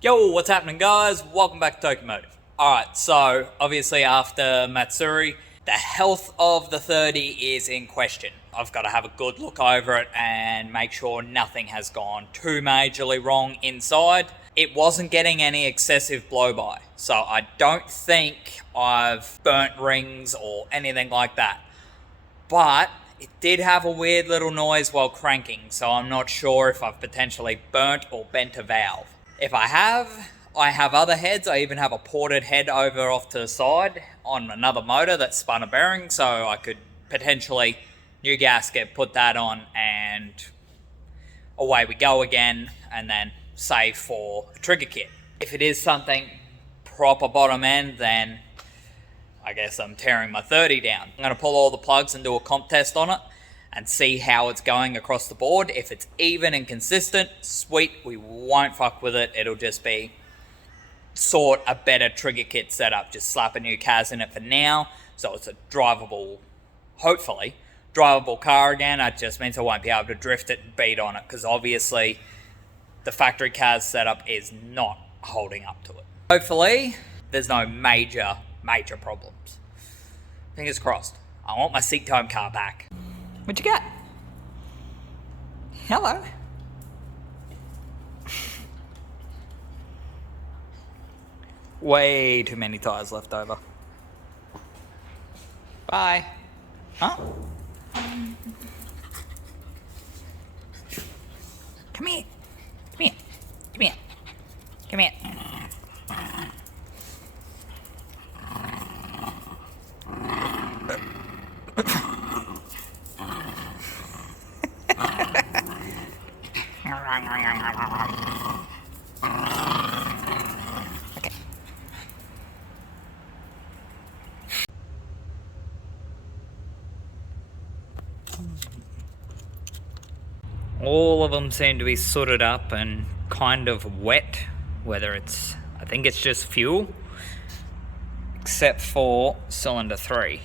Yo, what's happening guys? Welcome back to Tokimotive. Alright, so obviously after Matsuri, the health of the 30 is in question. I've got to have a good look over it and make sure nothing has gone too majorly wrong inside. It wasn't getting any excessive blow-by, so I don't think I've burnt rings or anything like that. But it did have a weird little noise while cranking, so I'm not sure if I've potentially burnt or bent a valve. If I have other heads. I even have a ported head over off to the side on another motor that spun a bearing, so I could potentially new gasket, put that on, and away we go again, and then save for a trigger kit. If it is something proper bottom end, then I guess I'm tearing my 30 down. I'm going to pull all the plugs and do a comp test on it and see how it's going across the board. If it's even and consistent, sweet, we won't fuck with it. It'll just be sort a better trigger kit setup. Just slap a new CAS in it for now, so it's a drivable, hopefully, drivable car again. That just means I won't be able to drift it and beat on it, because obviously the factory CAS setup is not holding up to it. Hopefully there's no major problems. Fingers crossed. I want my seat time car back. What you got? Hello. Way too many tires left over. Bye. Huh? Come here. Come here. Come here. Come here. Okay. All of them seem to be sooted up and kind of wet, whether it's, I think it's just fuel, except for cylinder 3,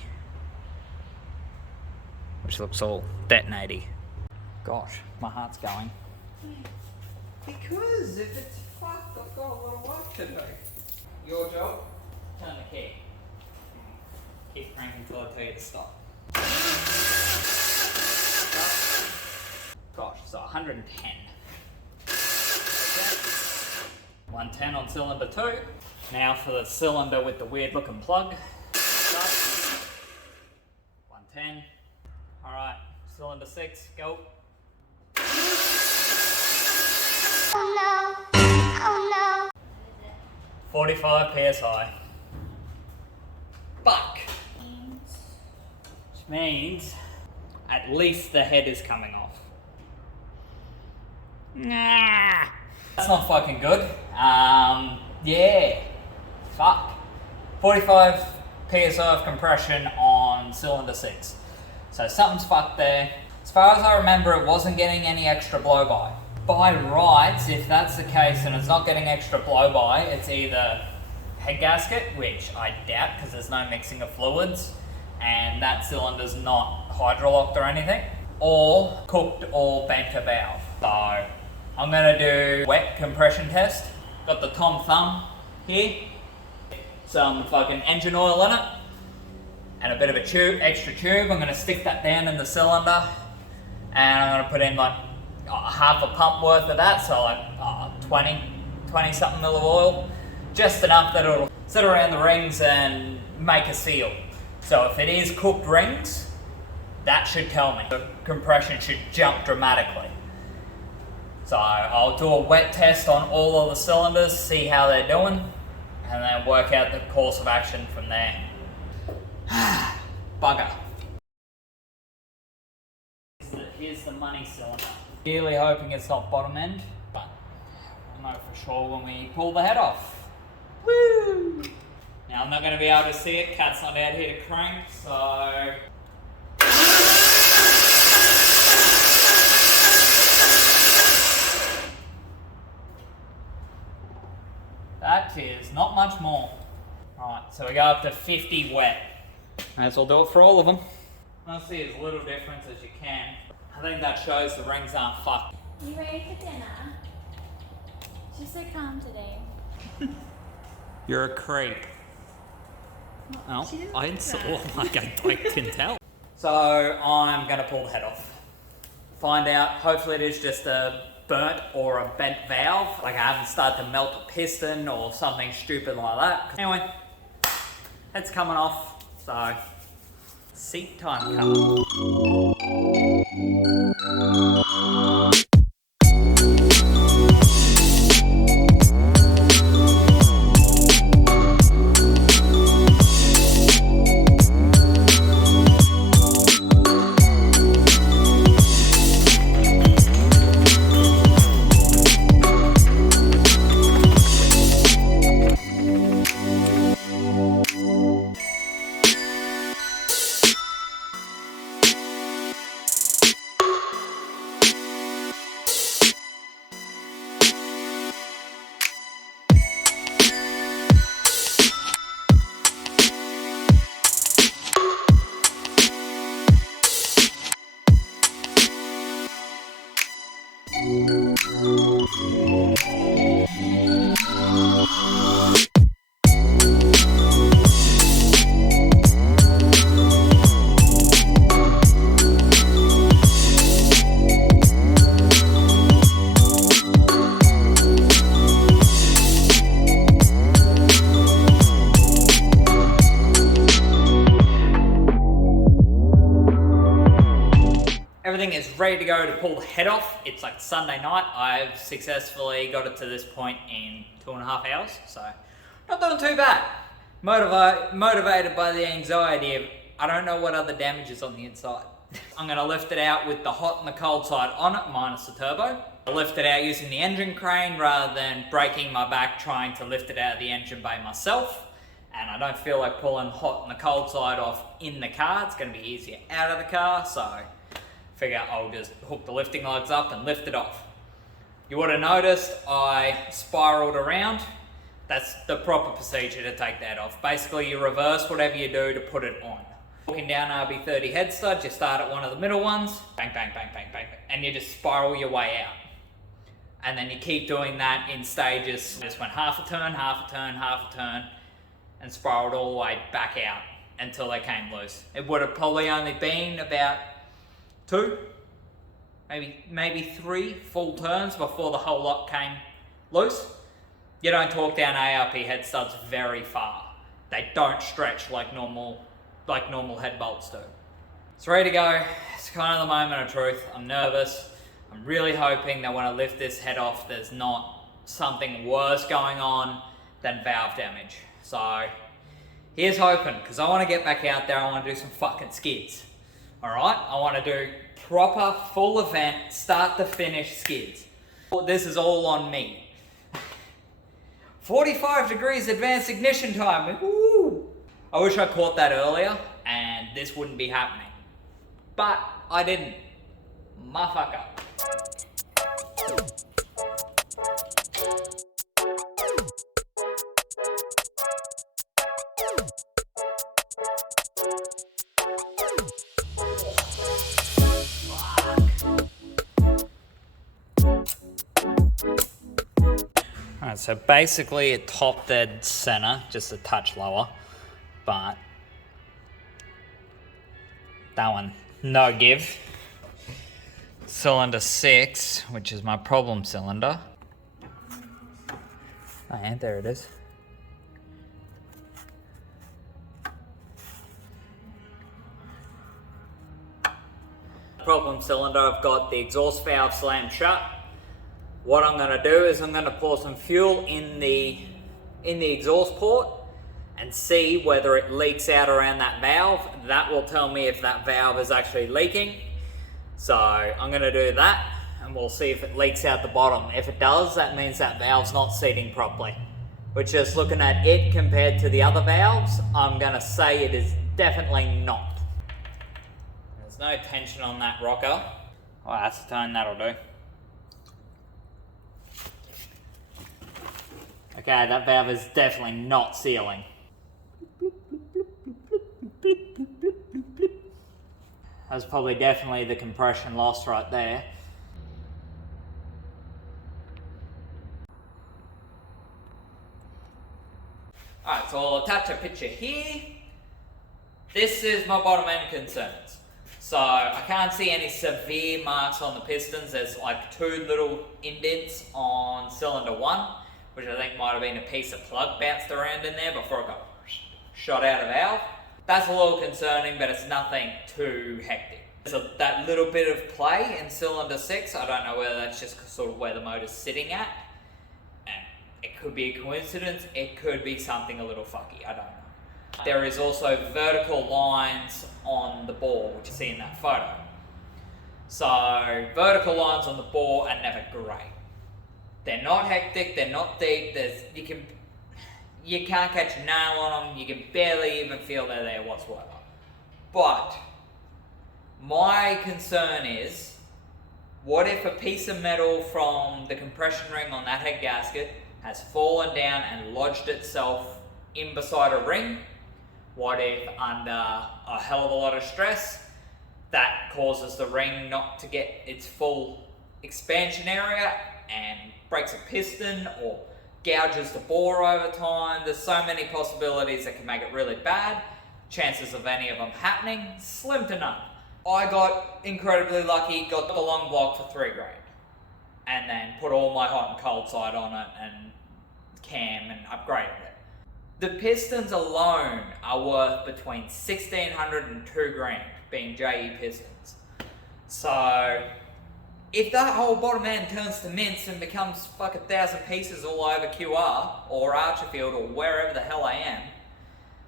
which looks all detonaty. Gosh, my heart's going. Because if it's fucked, I've got a lot of work to do. Your job? Turn the key. Keep cranking until I tell you to stop. Gosh, so 110. Okay. 110 on cylinder 2. Now for the cylinder with the weird looking plug. Start. 110. Alright, cylinder 6, go. Oh no. Oh no. 45 psi. Buck. Which means at least the head is coming off. Nah. That's not fucking good. Yeah. Fuck. 45 psi of compression on cylinder 6. So something's fucked there. As far as I remember, it wasn't getting any extra blow-by. By rights, if that's the case and it's not getting extra blow-by, it's either head gasket, which I doubt because there's no mixing of fluids and that cylinder's not hydrolocked or anything, or cooked or bent a valve. So I'm going to do wet compression test. Got the Tom Thumb here, some fucking engine oil in it, and a bit of a tube, extra tube. I'm going to stick that down in the cylinder and I'm going to put in like half a pump worth of that, so like 20 something mil of oil, just enough that it'll sit around the rings and make a seal. So if it is cooked rings, that should tell me the compression should jump dramatically. So I'll do a wet test on all of the cylinders, see how they're doing, and then work out the course of action from there. Bugger. Here's the money cylinder. Really hoping it's not bottom end, but I'll know for sure when we pull the head off. Woo! Now I'm not going to be able to see it, Cat's not out here to crank, so... That is not much more. Alright, so we go up to 50 wet. May as well do it for all of them. I'll see as little difference as you can. I think that shows the rings aren't fucked. You ready for dinner? She's so calm today. You're a creep. Oh, I saw like I couldn't tell. So I'm gonna pull the head off. Find out, hopefully it is just a burnt or a bent valve. Like I haven't started to melt a piston or something stupid like that. Anyway, head's coming off, so seat time coming. Everything is ready to go to pull the head off. It's like Sunday night. I've successfully got it to this point in 2.5 hours, so not doing too bad. Motivated by the anxiety of I don't know what other damage is on the inside. I'm gonna lift it out with the hot and the cold side on it, minus the turbo. I lift it out using the engine crane rather than breaking my back trying to lift it out of the engine bay myself. And I don't feel like pulling hot and the cold side off in the car. It's gonna be easier out of the car, so figure I'll just hook the lifting lugs up and lift it off. You would have noticed I spiraled around. That's the proper procedure to take that off. Basically, you reverse whatever you do to put it on. Walking down RB30 head studs, you start at one of the middle ones, bang, bang, bang, bang, bang, and you just spiral your way out. And then you keep doing that in stages. Just went half a turn, half a turn, half a turn, and spiraled all the way back out until they came loose. It would have probably only been about 2, maybe 3 full turns before the whole lot came loose. You don't torque down ARP head studs very far. They don't stretch like normal head bolts do. It's ready to go. It's kind of the moment of truth. I'm nervous. I'm really hoping that when I lift this head off, there's not something worse going on than valve damage. So here's hoping, because I want to get back out there. I want to do some fucking skids. Alright, I want to do proper, full event, start to finish skids. This is all on me. 45 degrees advanced ignition time. Woo! I wish I caught that earlier and this wouldn't be happening. But I didn't. Motherfucker. Alright, so basically it top dead center, just a touch lower, but that one, no give. Cylinder 6, which is my problem cylinder. Oh, and there it is. Problem cylinder, I've got the exhaust valve slammed shut. What I'm going to do is I'm going to pour some fuel in the exhaust port and see whether it leaks out around that valve. That will tell me if that valve is actually leaking. So I'm going to do that and we'll see if it leaks out the bottom. If it does, that means that valve's not seating properly. Which, just looking at it compared to the other valves, I'm going to say it is definitely not. There's no tension on that rocker. Well, that's the tone that'll do. Okay, that valve is definitely not sealing. That's probably definitely the compression loss right there. Alright, so I'll attach a picture here. This is my bottom end concerns. So I can't see any severe marks on the pistons. There's like 2 little indents on cylinder 1, which I think might have been a piece of plug bounced around in there before it got shot out of valve. That's a little concerning, but it's nothing too hectic. So that little bit of play in cylinder 6, I don't know whether that's just sort of where the motor's sitting at. And it could be a coincidence, it could be something a little fucky, I don't know. There is also vertical lines on the bore, which you see in that photo. So vertical lines on the bore are never great. They're not hectic, they're not deep, you can't catch a nail on them, you can barely even feel they're there whatsoever. But my concern is, what if a piece of metal from the compression ring on that head gasket has fallen down and lodged itself in beside a ring? What if under a hell of a lot of stress, that causes the ring not to get its full expansion area and breaks a piston or gouges the bore over time? There's so many possibilities that can make it really bad. Chances of any of them happening, slim to none. I got incredibly lucky, got the long block for $3 grand, and then put all my hot and cold side on it and cam and upgraded it. The pistons alone are worth between $1,600 and $2 grand, being JE pistons. So if that whole bottom end turns to mince and becomes fuck 1,000 pieces all over QR or Archerfield or wherever the hell I am,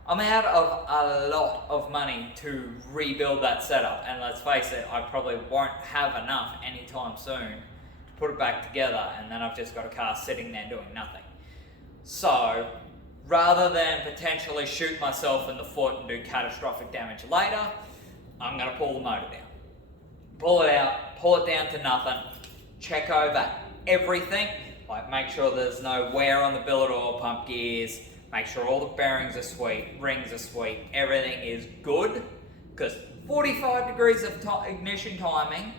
I'm out of a lot of money to rebuild that setup. And let's face it, I probably won't have enough anytime soon to put it back together, and then I've just got a car sitting there doing nothing. So rather than potentially shoot myself in the foot and do catastrophic damage later, I'm going to pull the motor down. Pull it out, pull it down to nothing, check over everything, like make sure there's no wear on the billet oil pump gears, make sure all the bearings are sweet, rings are sweet, everything is good, because 45 degrees of ignition timing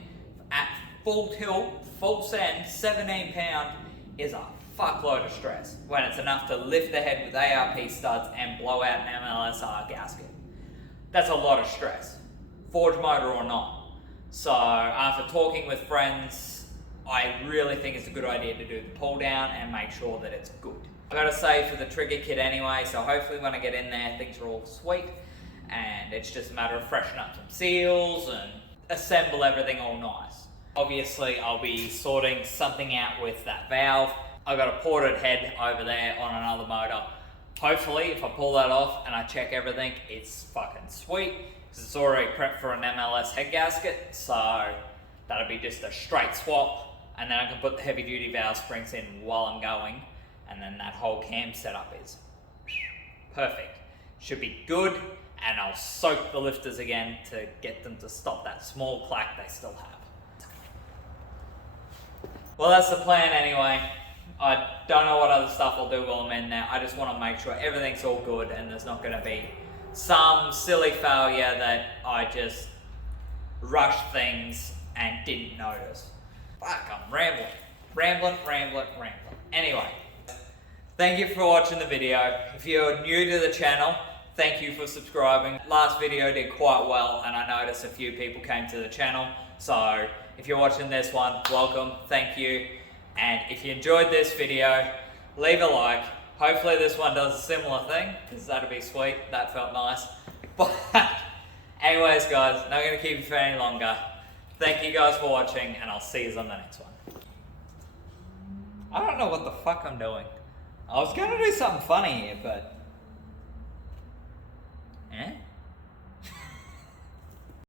at full tilt, full send, 17 pound is a fuckload of stress when it's enough to lift the head with ARP studs and blow out an MLSR gasket. That's a lot of stress, forged motor or not. So after talking with friends, I really think it's a good idea to do the pull down and make sure that it's good. I gotta say for the trigger kit anyway, so hopefully when I get in there things are all sweet and it's just a matter of freshening up some seals and assemble everything all nice. Obviously I'll be sorting something out with that valve. I've got a ported head over there on another motor. Hopefully if I pull that off and I check everything, it's fucking sweet, because it's already prepped for an MLS head gasket, so that'll be just a straight swap, and then I can put the heavy duty valve springs in while I'm going, and then that whole cam setup is perfect. Should be good, and I'll soak the lifters again to get them to stop that small clack they still have. Well, that's the plan anyway. I don't know what other stuff I'll do while I'm in there. I just want to make sure everything's all good and there's not going to be some silly failure that I just rushed things and didn't notice. Fuck, I'm rambling. Anyway, thank you for watching the video. If you're new to the channel, thank you for subscribing. Last video did quite well and I noticed a few people came to the channel. So if you're watching this one, welcome, thank you. And if you enjoyed this video, leave a like. Hopefully this one does a similar thing, because that'd be sweet. That felt nice. But anyways guys, not going to keep you for any longer. Thank you guys for watching, and I'll see you on the next one. I don't know what the fuck I'm doing. I was going to do something funny here, but...